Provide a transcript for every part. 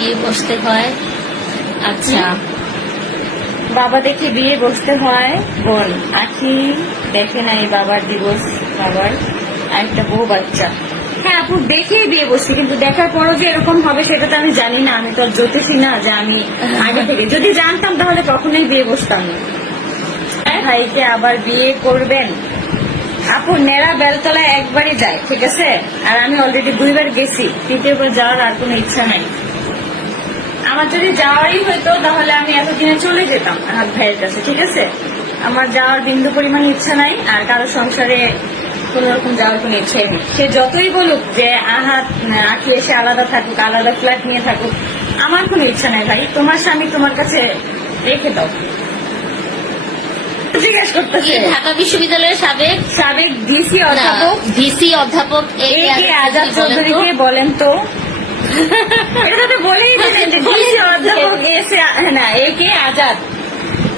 বিয়ে বসতে হয়। আচ্ছা, বাবা দেখে বিয়ে বসতে হয়। বোন আখি দেখে নাই বাবার দিবস, বাবার একটা বউ বাচ্চা। হ্যাঁ আপু, দেখেই বিয়ে বসছি, কিন্তু দেখার পরও যে এরকম হবে সেটা তো আমি জানি না। আমি তো আর জ্যোতিষী না যে আমি আগে থেকে যদি জানতাম তাহলে কখনোই বিয়ে বসতাম না। ভাইকে আবার বিয়ে করবেন? আপু নেড়া বেলতলায় একবারই যায়, ঠিক আছে, আর আমি অলরেডি 2বার গেছি, 3বার যাওয়ার আর কোনো ইচ্ছা নাই। আমার যদি যাওয়ারই হইতো তাহলে আমি এতদিনে চলে যেতাম আহাত ভাইয়ের কাছে, ঠিক আছে। আমার যাওয়ার বিন্দু পরিমাণ ইচ্ছা নাই, আর কারো সংসারে কোন রকম যাওয়ার কোনো ইচ্ছাই নেই। সে যতই বলুক যে আহাত আখি এসে আলাদা থাকুক, আলাদা ফ্ল্যাট নিয়ে থাকুক, আমার কোনো ইচ্ছা নাই ভাই। তোমার স্বামী তোমার কাছে রেখে দাও। জিজ্ঞাসা করতেছে ঢাকা বিশ্ববিদ্যালয়ের সাবেক ডিসি অধ্যাপক ভিসি অধ্যাপক এ কে আজাদ চৌধুরীকে বলেন তো। এটা তো বলেই দিলেন যে ডিসি অধ্যাপক এ কে আজাদ,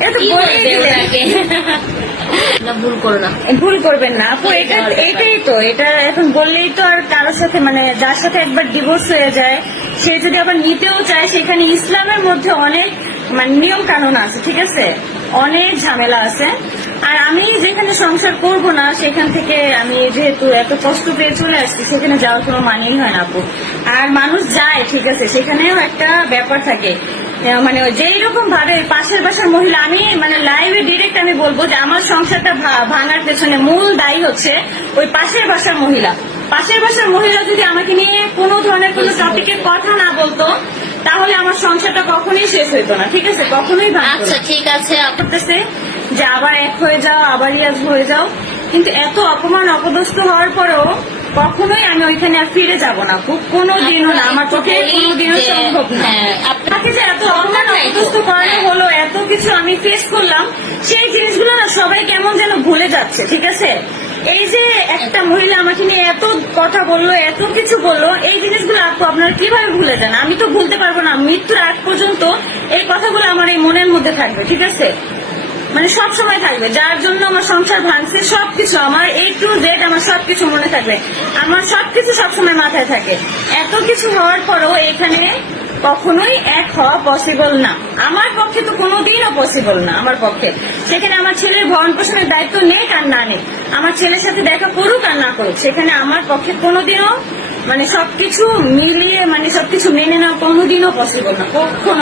এটা তো বলেই দিলেন। ভুল করো না, ভুল করবেন না আপু, এটাই তো, এটা এখন বললেই তো আর কারোর সাথে, মানে যার সাথে একবার ডিভোর্স হয়ে যায় সে যদি আবার নিতেও চায়, সেখানে ইসলামের মধ্যে অনেক মানে নিয়ম কানুন আছে, ঠিক আছে, অনেক ঝামেলা আছে। আর আমি যেখানে সংসার করব না সেখান থেকে আমি যেহেতু এত কষ্ট পেয়ে চলে আসছি, সেখানে যাওয়ার কোনো মানেই হয় না আপু। আর মানুষ যায় ঠিক আছে, সেখানেও একটা ব্যাপার থাকে, মানে যেই রকম ভাবে পাশের বাসার মহিলা, আমি মানে লাইভে ডিরেক্ট আমি বলবো যে আমার সংসারটা ভাঙার পেছনে মূল দায়ী হচ্ছে ওই পাশের বাসার মহিলা। পাশের বাসার মহিলা যদি আমাকে নিয়ে কোনো ধরনের কোনো টপিকে কথা না বলতো তাহলে আমার সংসারটা কখনোই শেষ হইতো না, ঠিক আছে, কখনোই ভাঙতো না। আচ্ছা ঠিক আছে, করতেছে যে আবার এক হয়ে যাও, আবার ইয়াজ হয়ে যাও, কিন্তু এত অপমান অপদস্থ হওয়ার পরেও কখনোই আমি ওইখানে আর ফিরে যাব না, কোনোদিনও না, আমার পক্ষে কোনোদিনও সম্ভব না। আপনাকে যে এত অপমান অপদস্থ করানো হলো, এত কিছু আমি ফেস করলাম, সেই জিনিসগুলো না সবাই কেমন যেন ভুলে যাচ্ছে, ঠিক আছে। এই যে একটা মহিলা আমাকে নিয়ে এত কথা বললো, এত কিছু বললো, এই জিনিসগুলো আপু আপনারা কিভাবে ভুলে যান? আমি তো ভুলতে পারবো না, মৃত্যুর আগ পর্যন্ত এই কথাগুলো আমার এই মনের মধ্যে থাকবে, ঠিক আছে, মানে সব সময় থাকবে। যার জন্য আমার সংসার ভাঙছে, সবকিছু আমার A to Z আমার সবকিছু মনে থাকবে, আমার সবকিছু সবসময় মাথায় থাকে। এত কিছু হওয়ার পরও এখানে কখনোই এক হওয়া পসিবল না, আমার পক্ষে তো কোনোদিনও পসিবল না আমার পক্ষে। সেখানে আমার ছেলের ভরণ পোষণের দায়িত্ব নেই আর না নেই, আমার ছেলের সাথে দেখা করুক আর না করুক, সেখানে আমার পক্ষে কোনোদিনও মানে সবকিছু মিলিয়ে মানে সবকিছু মেনে নেওয়া কোনোদিনও পসিবল না, কখনো।